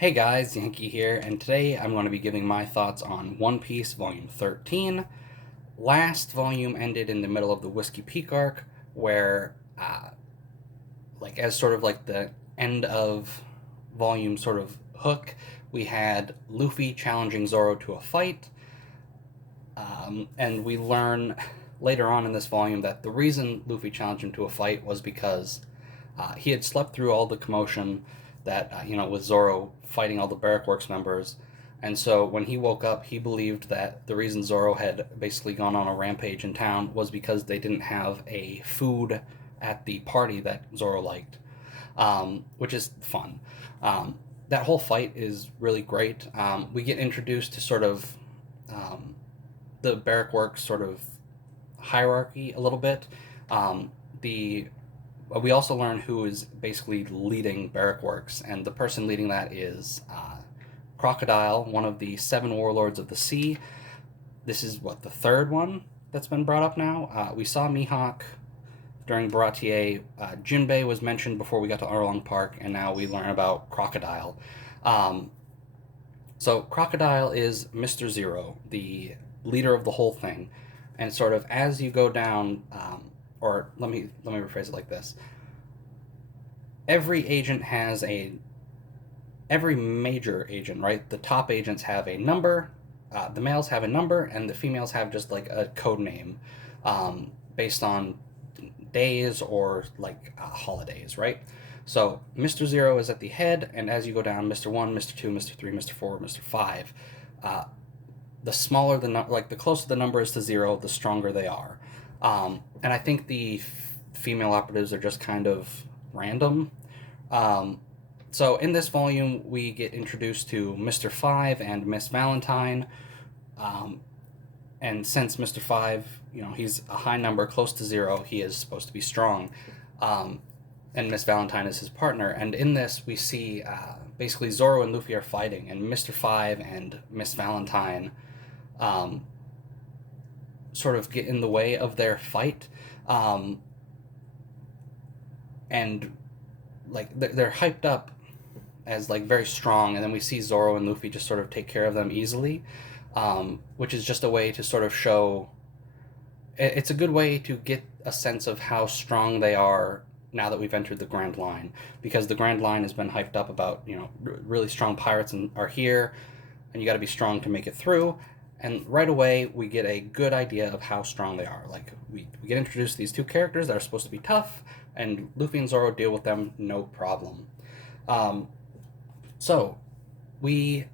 Hey guys, Yankee here, and today I'm going to be giving my thoughts on One Piece Volume 13. Last volume ended in the middle of the Whiskey Peak arc, where, as sort of like the end of volume sort of hook, we had Luffy challenging Zoro to a fight, and we learn later on in this volume that the reason Luffy challenged him to a fight was because he had slept through all the commotion that with Zoro fighting all the Barrack Works members, and so when he woke up, he believed that the reason Zoro had basically gone on a rampage in town was because they didn't have a food at the party that Zoro liked, which is fun. That whole fight is really great. We get introduced to sort of um, the Barrack Works sort of hierarchy a little bit. The We also learn who is basically leading Barrack Works, and the person leading that is Crocodile, one of the seven warlords of the sea. This is what, the third one that's been brought up now. We saw Mihawk during Baratier. Jinbei was mentioned before we got to Arlong Park, and now we learn about Crocodile. Um, so Crocodile is Mr. Zero, the leader of the whole thing, and sort of as you go down, or let me rephrase it like this: every agent has a every major agent, right? The top agents have a number. The males have a number, and the females have just like a code name, based on days or holidays, right? So Mr. Zero is at the head, and as you go down, Mr. One, Mr. Two, Mr. Three, Mr. Four, Mr. Five. Uh, the smaller the closer the number is to zero, the stronger they are. And I think the female operatives are just kind of random. Um, so in this volume, we get introduced to Mr. Five and Miss Valentine. Um, and since Mr. Five, he's a high number, close to zero, he is supposed to be strong. Um, and Miss Valentine is his partner. And in this, we see basically Zoro and Luffy are fighting, and Mr. Five and Miss Valentine um, sort of get in the way of their fight. Um, and they're hyped up as like very strong, and then we see Zoro and Luffy just sort of take care of them easily, which is just a way to sort of show. It's a good way to get a sense of how strong they are now that we've entered the Grand Line, because the Grand Line has been hyped up about really strong pirates and are here, and you got to be strong to make it through. And right away we get a good idea of how strong they are. Like we get introduced to these two characters that are supposed to be tough, and Luffy and Zoro deal with them no problem. Um, so we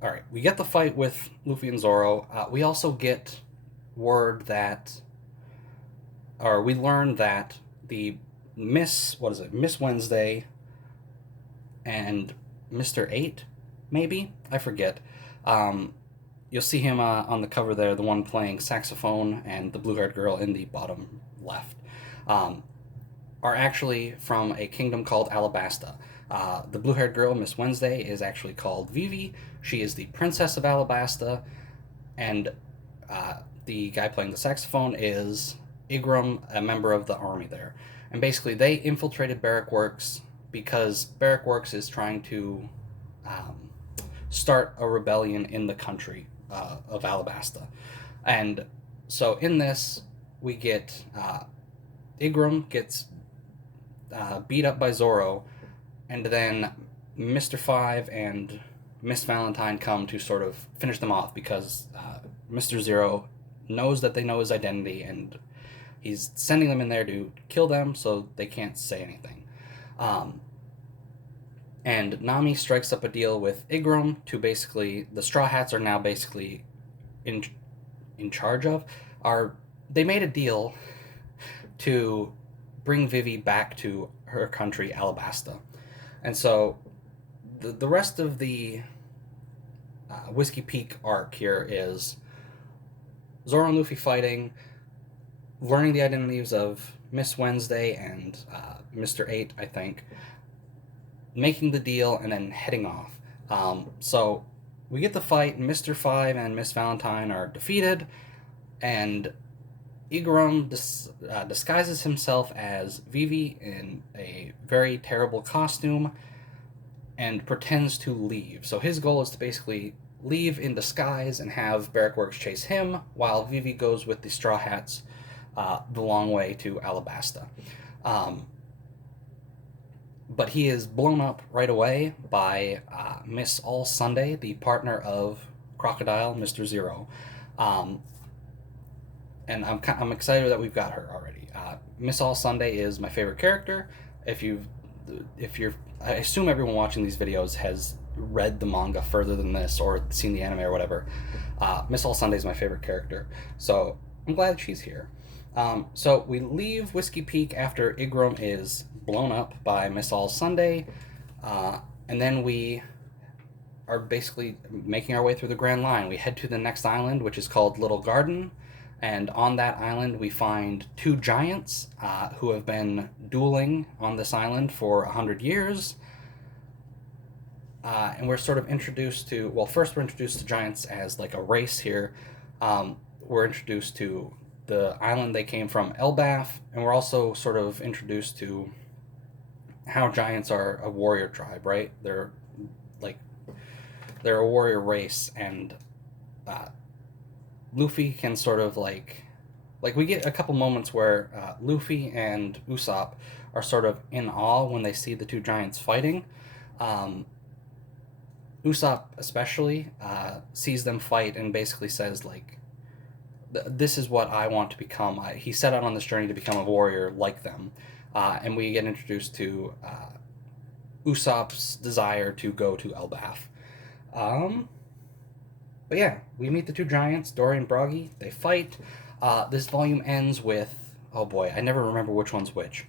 all right, we get the fight with Luffy and Zoro. We also get word that, or we learn that the Miss Wednesday and Mr. Eight, maybe I forget. Um, you'll see him on the cover there, the one playing saxophone, and the blue-haired girl in the bottom left. Um, are actually from a kingdom called Alabasta. The blue haired girl, Miss Wednesday, is actually called Vivi. She is the princess of Alabasta, and the guy playing the saxophone is Igram, a member of the army there. And basically, they infiltrated Barrack Works because Barrack Works is trying to um, start a rebellion in the country of Alabasta. And so in this, we get Igram gets beat up by Zoro, and then Mr. Five and Miss Valentine come to sort of finish them off because Mr. Zero knows that they know his identity, and he's sending them in there to kill them so they can't say anything. Um, and Nami strikes up a deal with Igram to basically, the Straw Hats are now basically in in charge of, are they made a deal to bring Vivi back to her country, Alabasta. And so the rest of the Whiskey Peak arc here is Zoro and Luffy fighting, learning the identities of Miss Wednesday and Mr. Eight, I think, making the deal, and then heading off. So we get the fight, Mr. Five and Miss Valentine are defeated, and Igaram disguises himself as Vivi in a very terrible costume, and pretends to leave. So his goal is to basically leave in disguise and have Barrack Works chase him, while Vivi goes with the Straw Hats the long way to Alabasta. Um, but he is blown up right away by Miss All Sunday, the partner of Crocodile, Mr. Zero. Um, and I'm excited that we've got her already. Miss All Sunday is my favorite character. If you if you're I assume everyone watching these videos has read the manga further than this or seen the anime or whatever. Miss All Sunday is my favorite character, so I'm glad she's here. So we leave Whiskey Peak after Igrum is blown up by Miss All Sunday, and then we are basically making our way through the Grand Line. We head to the next island, which is called Little Garden, and on that island we find two giants who have been dueling on this island for 100 years. And we're sort of introduced to, well, first we're introduced to giants as like a race here. We're introduced to the island they came from, Elbaf, and we're also sort of introduced to how giants are a warrior tribe, right? Like they're a warrior race, and Luffy can sort of like we get a couple moments where Luffy and Usopp are sort of in awe when they see the two giants fighting. Usopp especially sees them fight and basically says like, "This is what I want to become." He set out on this journey to become a warrior like them, and we get introduced to Usopp's desire to go to Elbaf. But yeah, we meet the two giants, Dory and Broggy. They fight. This volume ends with, oh boy, I never remember which one's which.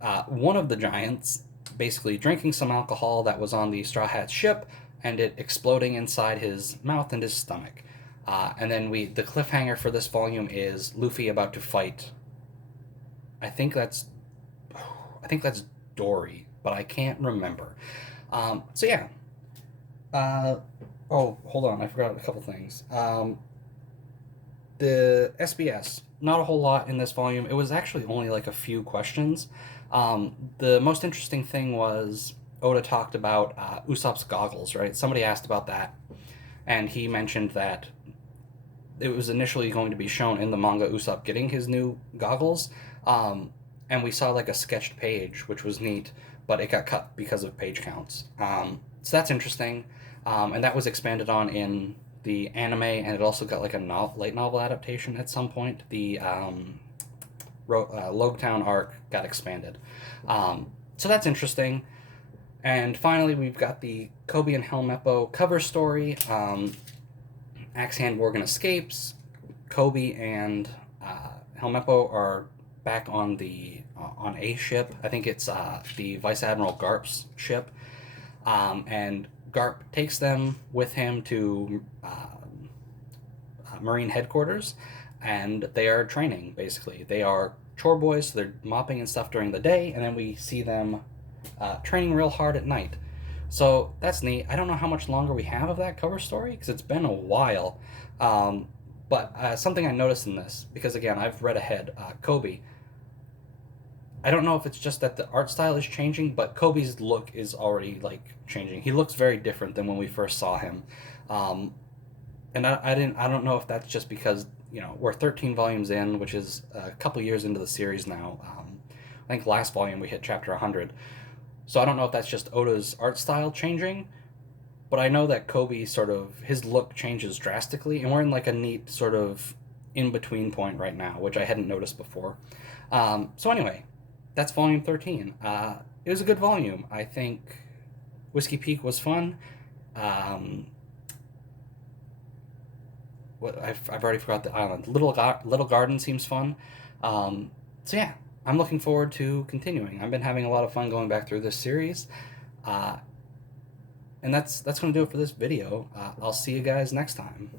One of the giants basically drinking some alcohol that was on the Straw Hat ship, and it exploding inside his mouth and his stomach. And then the cliffhanger for this volume is Luffy about to fight. I think that's Dory, but I can't remember. So yeah. Oh, hold on, I forgot a couple things. The SBS, not a whole lot in this volume. It was actually only like a few questions. The most interesting thing was Oda talked about Usopp's goggles, right? Somebody asked about that, and he mentioned that it was initially going to be shown in the manga Usopp getting his new goggles, and we saw like a sketched page, which was neat, but it got cut because of page counts. So that's interesting, and that was expanded on in the anime, and it also got like a light novel adaptation at some point. The Logtown arc got expanded. So that's interesting. And finally, we've got the Koby and Helmeppo cover story. Axe Hand Morgan escapes. Koby and Helmeppo are back on on a ship. I think it's the Vice Admiral Garp's ship. And Garp takes them with him to Marine headquarters, and they are training, basically. They are chore boys, so they're mopping and stuff during the day, and then we see them training real hard at night. So that's neat. I don't know how much longer we have of that cover story, because it's been a while. But something I noticed in this, because again, I've read ahead, Koby, I don't know if it's just that the art style is changing, but Koby's look is already like changing. He looks very different than when we first saw him. And I don't know if that's just because, we're 13 volumes in, which is a couple years into the series now. I think last volume we hit chapter 100. So I don't know if that's just Oda's art style changing, but I know that Koby his look changes drastically, and we're in like a neat sort of in-between point right now, which I hadn't noticed before. So anyway, that's volume 13. It was a good volume. I think Whiskey Peak was fun. I've already forgot the island. Little Garden seems fun. So yeah, I'm looking forward to continuing. I've been having a lot of fun going back through this series. And that's going to do it for this video. I'll see you guys next time.